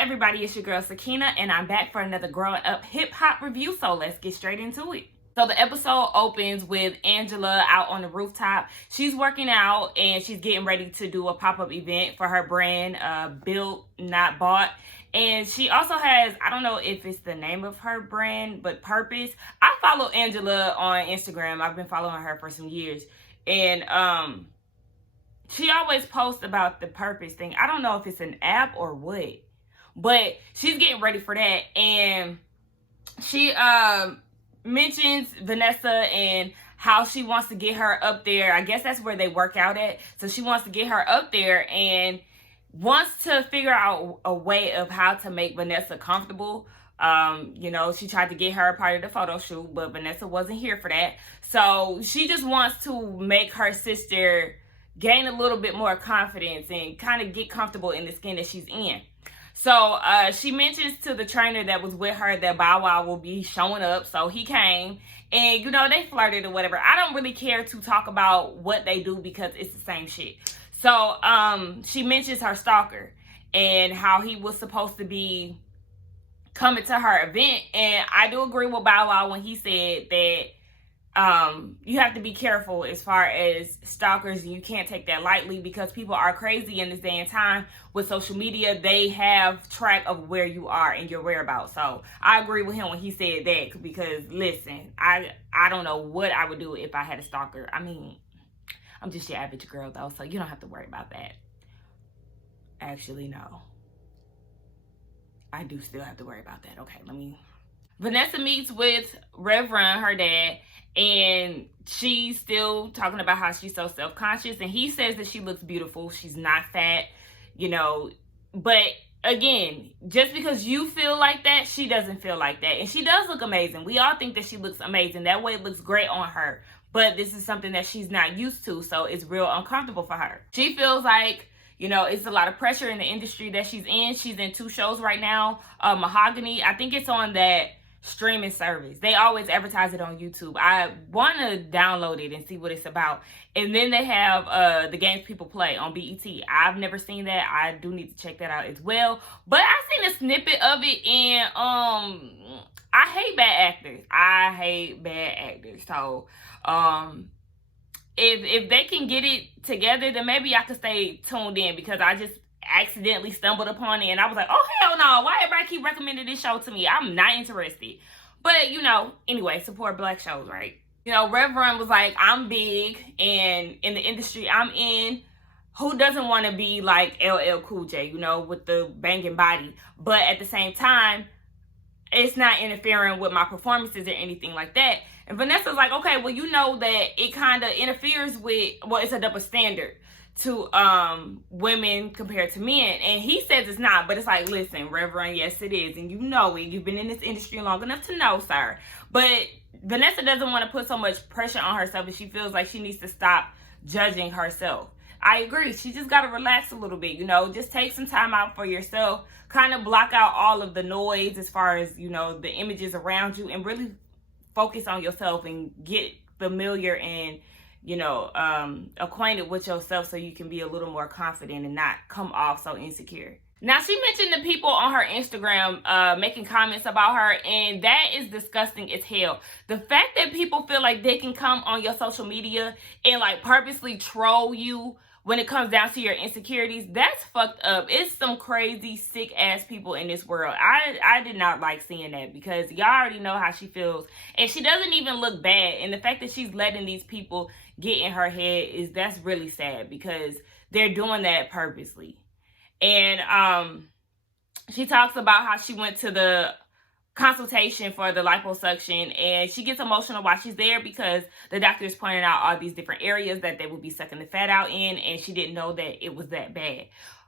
everybody? It's your girl Sakina, and I'm back for another growing up hip hop review. So let's get straight into it. So the episode opens with Angela out on the rooftop. She's working out and she's getting ready to do a pop-up event for her brand, Built Not Bought. And she also has, I don't know if it's the name of her brand, but Purpose. I follow Angela on Instagram. I've been following her for some years. And she always posts about the Purpose thing. I don't know if it's an app or what, but she's getting ready for that. And she mentions Vanessa and how she wants to get her up there. I guess that's where they work out at. So she wants to get her up there and wants to figure out a way of how to make Vanessa comfortable. She tried to get her a part of the photo shoot, but Vanessa wasn't here for that. So she just wants to make her sister gain a little bit more confidence and kind of get comfortable in the skin that she's in. So she mentions to the trainer that was with her that Bow Wow will be showing up. So he came and, they flirted or whatever. I don't really care to talk about what they do because it's the same shit. So she mentions her stalker and how he was supposed to be coming to her event. And I do agree with Bow Wow when he said that you have to be careful as far as stalkers, and you can't take that lightly because people are crazy in this day and time. With social media, they have track of where you are and your whereabouts. So I agree with him when he said that, because listen, I don't know what I would do if I had a stalker. I mean, I'm just your average girl though, so you don't have to worry about that. Actually, no. I do still have to worry about that. Okay, Vanessa meets with Reverend, her dad, and she's still talking about how she's so self-conscious, and he says that she looks beautiful. She's not fat, but again, just because you feel like that, she doesn't feel like that. And she does look amazing. We all think that she looks amazing. That way it looks great on her, but this is something that she's not used to, so it's real uncomfortable for her. She feels like it's a lot of pressure in the industry that she's in. She's in 2 shows right now. Mahogany, I think it's on that streaming service. They always advertise it on YouTube. I want to download it and see what it's about. And then they have The Games People Play on BET. I've never seen that. I do need to check that out as well. But I seen a snippet of it, and I hate bad actors. So if they can get it together, then maybe I could stay tuned in, because I just accidentally stumbled upon it and I was like, oh hell no, why everybody keep recommending this show to me? I'm not interested. But anyway, support black shows, right? Reverend was like, I'm big, and in the industry I'm in, who doesn't want to be like LL Cool J, with the banging body? But at the same time, it's not interfering with my performances or anything like that. And Vanessa's like, okay, well, that it kind of interferes with, it's a double standard to women compared to men. And he says it's not, but it's like, listen, Reverend, yes it is, and it. You've been in this industry long enough to know, sir. But Vanessa doesn't want to put so much pressure on herself, and she feels like she needs to stop judging herself. I agree. She just got to relax a little bit, just take some time out for yourself, kind of block out all of the noise as far as, the images around you, and really focus on yourself and get familiar and acquainted with yourself so you can be a little more confident and not come off so insecure. Now, she mentioned the people on her Instagram making comments about her, and that is disgusting as hell. The fact that people feel like they can come on your social media and purposely troll you when it comes down to your insecurities, that's fucked up. It's some crazy, sick ass people in this world. I did not like seeing that, because y'all already know how she feels, and she doesn't even look bad. And the fact that she's letting these people get in her head that's really sad, because they're doing that purposely. And she talks about how she went to the consultation for the liposuction, and she gets emotional while she's there because the doctor is pointing out all these different areas that they would be sucking the fat out in, and she didn't know that it was that bad.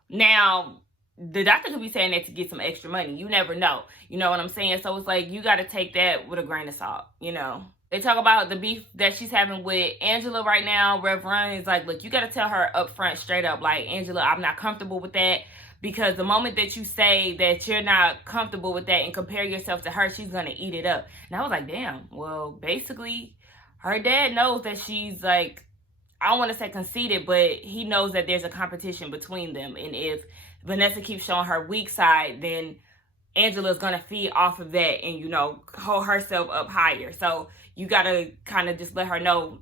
Now, the doctor could be saying that to get some extra money. You never know. You know what I'm saying? So it's like, you got to take that with a grain of salt, They talk about the beef that she's having with Angela right now. Reverend is like, look, you got to tell her up front, straight up, like, Angela, I'm not comfortable with that. Because the moment that you say that you're not comfortable with that and compare yourself to her, she's going to eat it up. And I was like, damn, well, basically, her dad knows that she's like, I don't want to say conceited, but he knows that there's a competition between them. And if Vanessa keeps showing her weak side, then Angela's gonna feed off of that and, you know, hold herself up higher. So you gotta kind of just let her know,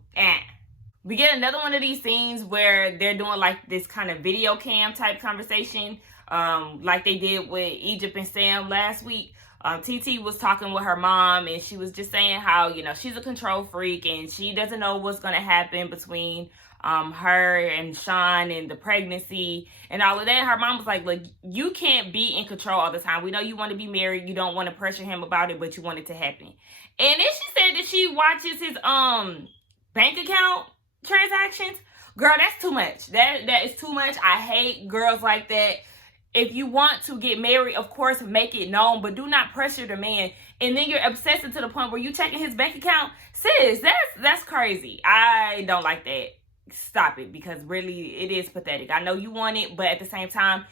We get another one of these scenes where they're doing like this kind of video cam type conversation, like they did with Egypt and Sam last week. TT was talking with her mom, and she was just saying how, you know, she's a control freak and she doesn't know what's going to happen between her and Sean and the pregnancy and all of that. Her mom was like, look, you can't be in control all the time. We know you want to be married. You don't want to pressure him about it, but you want it to happen. And then she said that she watches his bank account transactions. Girl, that's too much. That is too much. I hate girls like that. If you want to get married, of course, make it known, but do not pressure the man. And then you're obsessive to the point where you checking his bank account. Sis, that's crazy. I don't like that. Stop it, because really it is pathetic. I know you want it, but at the same time,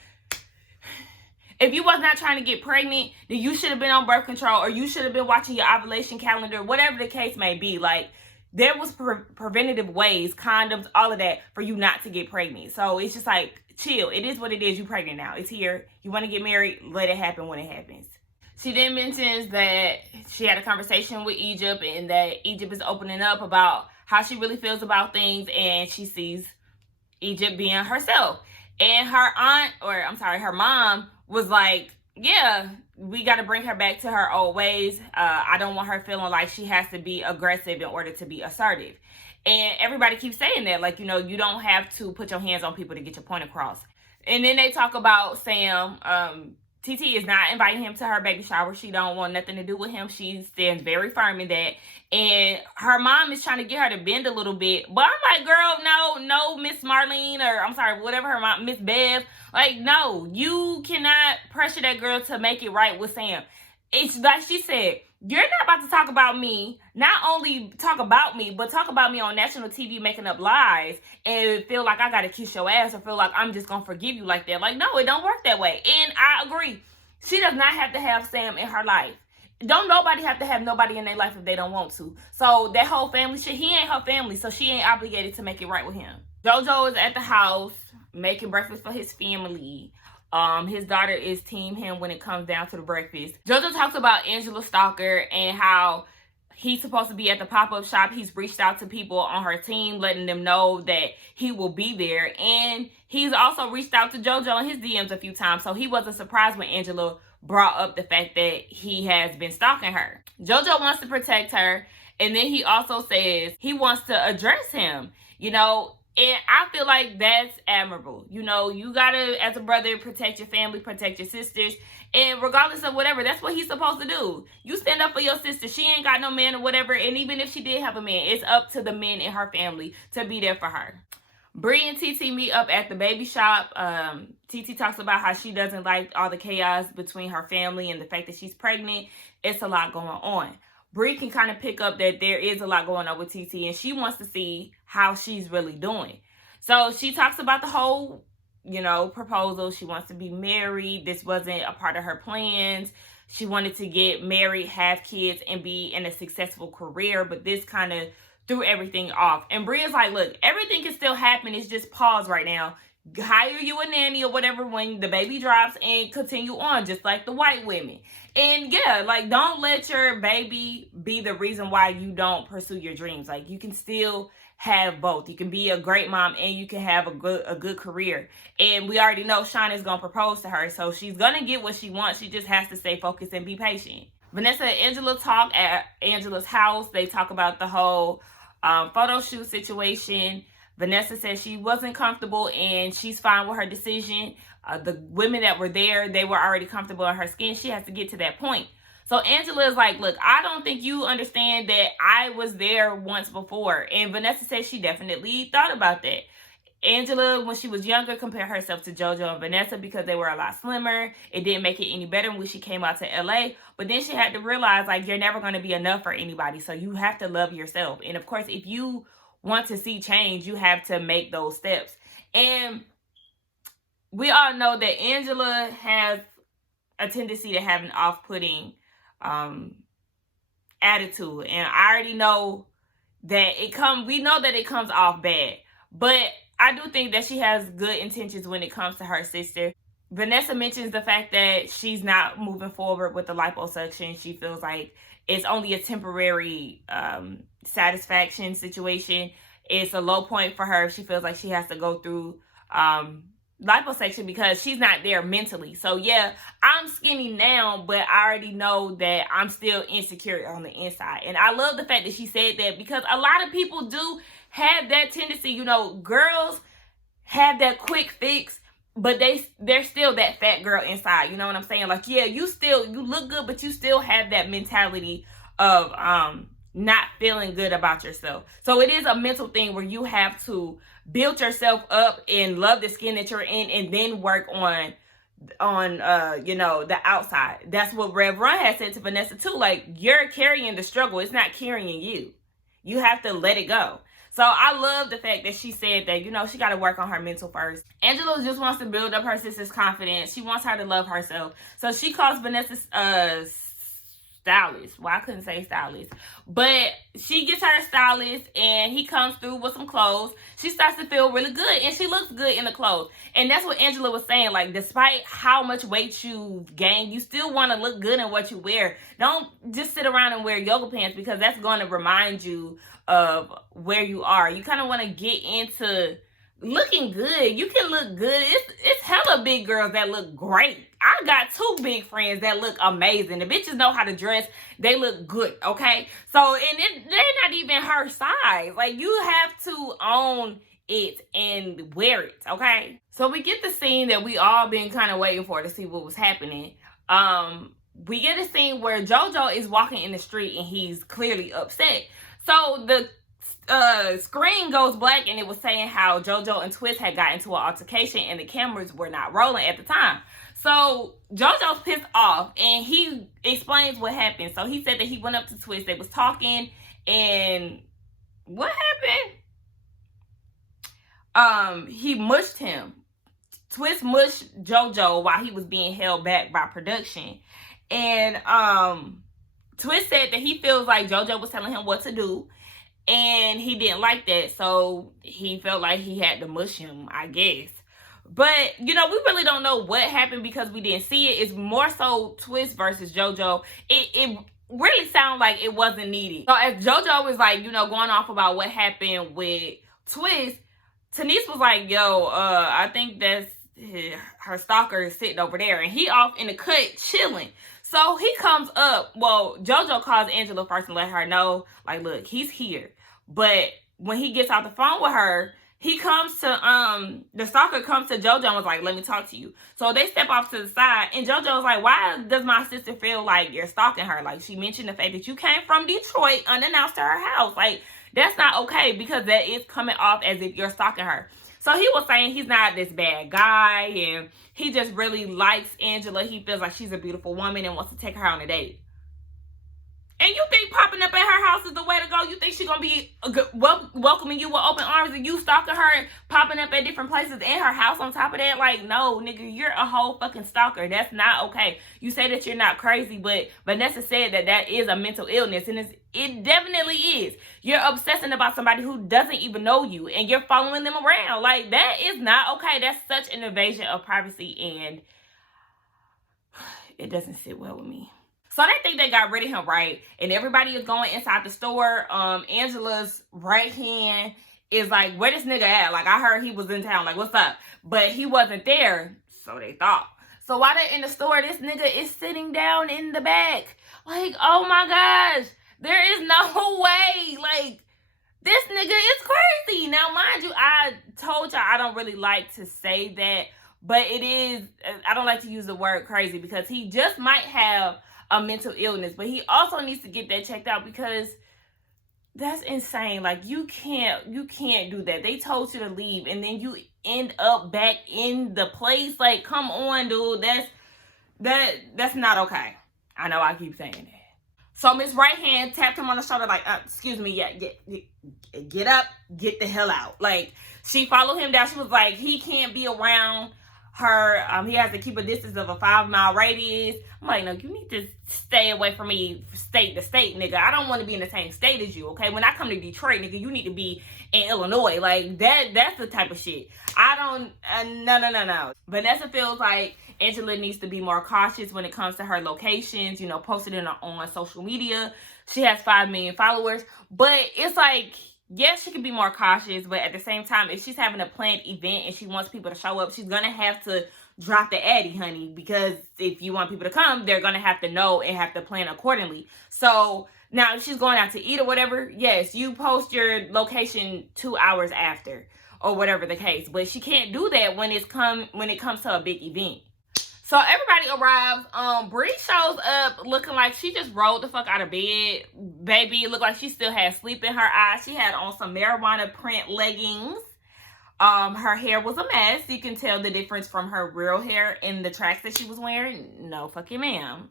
if you was not trying to get pregnant, then you should have been on birth control, or you should have been watching your ovulation calendar, whatever the case may be. Like, there was preventative ways, condoms, all of that, for you not to get pregnant. So it's just like, chill. It is what it is. You pregnant now. It's here. You want to get married, let it happen when it happens. She then mentions that she had a conversation with Egypt, and that Egypt is opening up about how she really feels about things, and she sees Egypt being herself. And her mom was like, yeah, we got to bring her back to her old ways. I don't want her feeling like she has to be aggressive in order to be assertive. And everybody keeps saying that, like, you know, you don't have to put your hands on people to get your point across. And then they talk about Sam. TT is not inviting him to her baby shower. She don't want nothing to do with him. She stands very firm in that. And her mom is trying to get her to bend a little bit. But I'm like, girl, no, Miss Marlene, or I'm sorry, whatever her mom, Miss Bev. Like, no, you cannot pressure that girl to make it right with Sam. It's like she said, you're not about to talk about me, not only talk about me, but talk about me on national TV making up lies and feel like I got to kiss your ass, or feel like I'm just going to forgive you like that. Like, no, it don't work that way. And I agree. She does not have to have Sam in her life. Don't nobody have to have nobody in their life if they don't want to. So that whole family shit, he ain't her family, so she ain't obligated to make it right with him. JoJo is at the house making breakfast for his family. His daughter is team him when it comes down to the breakfast. JoJo talks about Angela Stalker and how he's supposed to be at the pop-up shop. He's reached out to people on her team, letting them know that he will be there. And he's also reached out to JoJo in his DMs a few times. So he wasn't surprised when Angela brought up the fact that he has been stalking her. JoJo wants to protect her. And then he also says he wants to address him, you know. And I feel like that's admirable. You know, you gotta, as a brother, protect your family, protect your sisters. And regardless of whatever, that's what he's supposed to do. You stand up for your sister. She ain't got no man or whatever. And even if she did have a man, it's up to the men in her family to be there for her. Bree and TT meet up at the baby shop. TT talks about how she doesn't like all the chaos between her family and the fact that she's pregnant. It's a lot going on. Bree can kind of pick up that there is a lot going on with TT, and she wants to see how she's really doing. So she talks about the whole, you know, proposal. She wants to be married. This wasn't a part of her plans. She wanted to get married, have kids, and be in a successful career, but this kind of threw everything off. And Bree is like, look, everything can still happen. It's just pause right now. Hire you a nanny or whatever when the baby drops, and continue on, just like the white women. And yeah, like, don't let your baby be the reason why you don't pursue your dreams. Like, you can still have both. You can be a great mom and you can have a good career. And we already know Sean is going to propose to her, so she's going to get what she wants. She just has to stay focused and be patient. Vanessa and Angela talk at Angela's house. They talk about the whole photo shoot situation. Vanessa said she wasn't comfortable and she's fine with her decision. The women that were there, they were already comfortable in her skin. She has to get to that point. So Angela is like, look, I don't think you understand that I was there once before. And Vanessa said she definitely thought about that. Angela, when she was younger, compared herself to JoJo and Vanessa because they were a lot slimmer. It didn't make it any better when she came out to LA. But then she had to realize, like, you're never going to be enough for anybody. So you have to love yourself. And of course, if you want to see change, you have to make those steps. And we all know that Angela has a tendency to have an off-putting attitude. And I already know that we know that it comes off bad. But I do think that she has good intentions when it comes to her sister. Vanessa mentions the fact that she's not moving forward with the liposuction. She feels like it's only a temporary satisfaction situation. It's a low point for her. She feels like she has to go through liposuction because she's not there mentally. So yeah, I'm skinny now, but I already know that I'm still insecure on the inside. And I love the fact that she said that, because a lot of people do have that tendency. You know, girls have that quick fix, but they're still that fat girl inside. You know what I'm saying? Like, yeah, you look good, but you still have that mentality of not feeling good about yourself. So it is a mental thing where you have to build yourself up and love the skin that you're in, and then work on you know, the outside. That's what Rev Run has said to Vanessa too. Like, you're carrying the struggle, it's not carrying you. You have to let it go. So I love the fact that she said that, you know, she got to work on her mental first. Angela just wants to build up her sister's confidence. She wants her to love herself. So she calls Vanessa's stylist. Well, I couldn't say stylist, but she gets her a stylist, and he comes through with some clothes. She starts to feel really good, and she looks good in the clothes. And that's what Angela was saying. Like, despite how much weight you've gained, you still want to look good in what you wear. Don't just sit around and wear yoga pants, because that's going to remind you of where you are. You kind of want to get into looking good. You can look good. It's hella big girls that look great. I got 2 big friends that look amazing. The bitches know how to dress. They look good, okay? So, and they're not even her size. Like, you have to own it and wear it, okay? So we get the scene that we all been kind of waiting for to see what was happening. We get a scene where JoJo is walking in the street, and he's clearly upset. So the screen goes black, and it was saying how JoJo and Twist had got into an altercation, and the cameras were not rolling at the time. So JoJo's pissed off, and he explains what happened. So he said that he went up to Twist. They was talking, and what happened? He mushed him. Twist mushed JoJo while he was being held back by production. And Twist said that he feels like JoJo was telling him what to do, and he didn't like that. So he felt like he had to mush him, I guess. But, you know, we really don't know what happened because we didn't see it. It's more so Twist versus JoJo. It really sounded like it wasn't needed. So as JoJo was, like, you know, going off about what happened with Twist, Tanise was like, yo, I think that's her stalker is sitting over there. And he off in the cut chilling. So he comes up. Well, JoJo calls Angela first and let her know, like, look, he's here. But when he gets off the phone with her, he comes to, the stalker comes to JoJo and was like, let me talk to you. So they step off to the side, and JoJo was like, why does my sister feel like you're stalking her? Like, she mentioned the fact that you came from Detroit unannounced to her house. Like, that's not okay, because that is coming off as if you're stalking her. So he was saying he's not this bad guy, and he just really likes Angela. He feels like she's a beautiful woman and wants to take her on a date. And you think popping up at her house is the way to go? You think she's going to be welcoming you with open arms, and you stalking her, popping up at different places in her house on top of that? Like, no, nigga, you're a whole fucking stalker. That's not okay. You say that you're not crazy, but Vanessa said that that is a mental illness, and it definitely is. You're obsessing about somebody who doesn't even know you, and you're following them around. Like, that is not okay. That's such an invasion of privacy, and it doesn't sit well with me. So they think they got rid of him, right? And everybody is going inside the store. Angela's right hand is like, where this nigga at? Like, I heard he was in town. Like, what's up? But he wasn't there, so they thought. So while they're in the store, this nigga is sitting down in the back. Like, oh my gosh. There is no way. Like, this nigga is crazy. Now, mind you, I told y'all I don't really like to say that. But it is, I don't like to use the word crazy, because he just might have a mental illness, but he also needs to get that checked out, because that's insane. Like, you can't do that. They told you to leave, and then you end up back in the place. Like, come on, dude. That's not okay. I know I keep saying that. So Miss Right Hand tapped him on the shoulder, like, excuse me, yeah, get up, get the hell out. Like, she followed him down. She was like, he can't be around her. He has to keep a distance of a 5-mile radius. I'm like, no, you need to stay away from me state to state, nigga. I don't want to be in the same state as you, okay? When I come to Detroit, nigga, you need to be in Illinois. Like, that's the type of shit. I don't, no. Vanessa feels like Angela needs to be more cautious when it comes to her locations, you know, posting it on social media. She has 5 million followers, but it's like, yes, she can be more cautious, but at the same time, if she's having a planned event and she wants people to show up, she's going to have to drop the addy, honey, because if you want people to come, they're going to have to know and have to plan accordingly. So now if she's going out to eat or whatever, yes, you post your location 2 hours after or whatever the case, but she can't do that when it comes to a big event. So everybody arrives. Bree shows up looking like she just rolled the fuck out of bed. Baby, it looked like she still had sleep in her eyes. She had on some marijuana print leggings. Her hair was a mess. You can tell the difference from her real hair in the tracks that she was wearing. No fucking ma'am.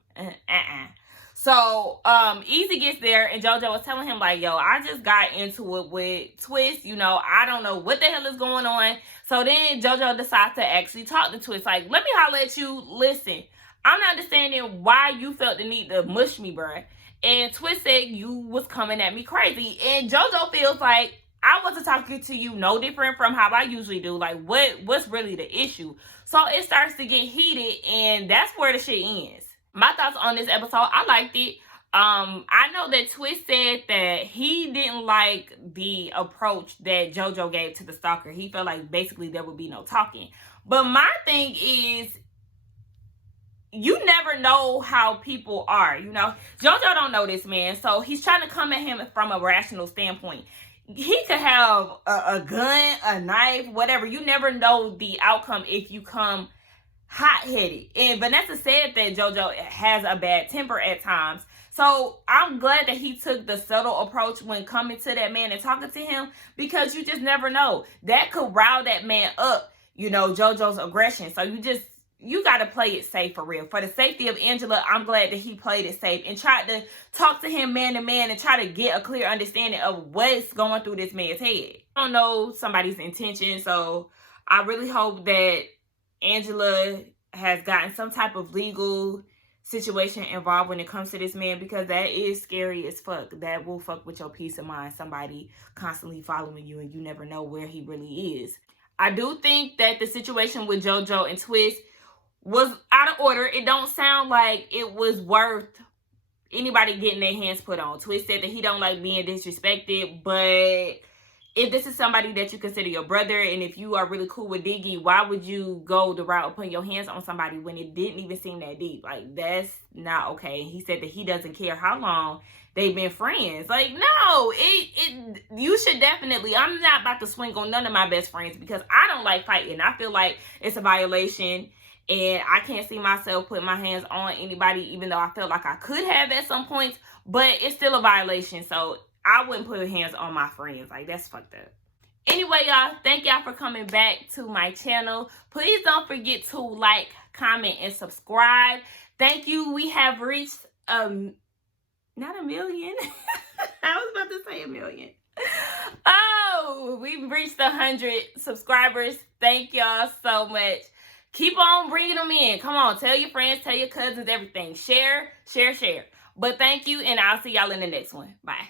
So, Easy gets there and JoJo was telling him like, yo, I just got into it with Twist. You know, I don't know what the hell is going on. So then JoJo decides to actually talk to Twist. Like, let me holler at you. Listen, I'm not understanding why you felt the need to mush me, bruh. And Twist said you was coming at me crazy. And JoJo feels like I wasn't talking to you no different from how I usually do. Like, what's really the issue? So it starts to get heated, and that's where the shit ends. My thoughts on this episode, I liked it. I know that Twist said that he didn't like the approach that JoJo gave to the stalker. He felt like basically there would be no talking. But my thing is, you never know how people are, you know. JoJo don't know this man, so he's trying to come at him from a rational standpoint. He could have a gun, a knife, whatever. You never know the outcome if you come hot-headed. And Vanessa said that JoJo has a bad temper at times. So I'm glad that he took the subtle approach when coming to that man and talking to him, because you just never know. That could rile that man up, you know, JoJo's aggression. So you got to play it safe for real. For the safety of Angela, I'm glad that he played it safe and tried to talk to him man to man and try to get a clear understanding of what's going through this man's head. I don't know somebody's intention, so I really hope that Angela has gotten some type of legal situation involved when it comes to this man, because that is scary as fuck. That will fuck with your peace of mind. Somebody constantly following you and you never know where he really is. I do think that the situation with JoJo and Twist was out of order. It don't sound like it was worth anybody getting their hands put on. Twist said that he don't like being disrespected, but if this is somebody that you consider your brother, and if you are really cool with Diggy, why would you go the route of putting your hands on somebody when it didn't even seem that deep? Like, that's not okay. He said that he doesn't care how long they've been friends. Like, no, you should definitely, I'm not about to swing on none of my best friends because I don't like fighting. I feel like it's a violation, and I can't see myself putting my hands on anybody, even though I felt like I could have at some points, but it's still a violation. So I wouldn't put hands on my friends. Like, that's fucked up. Anyway, y'all, thank y'all for coming back to my channel. Please don't forget to like, comment, and subscribe. Thank you. We have reached, not 1 million. I was about to say 1 million. Oh, we've reached 100 subscribers. Thank y'all so much. Keep on bringing them in. Come on, tell your friends, tell your cousins, everything. Share, share, share. But thank you, and I'll see y'all in the next one. Bye.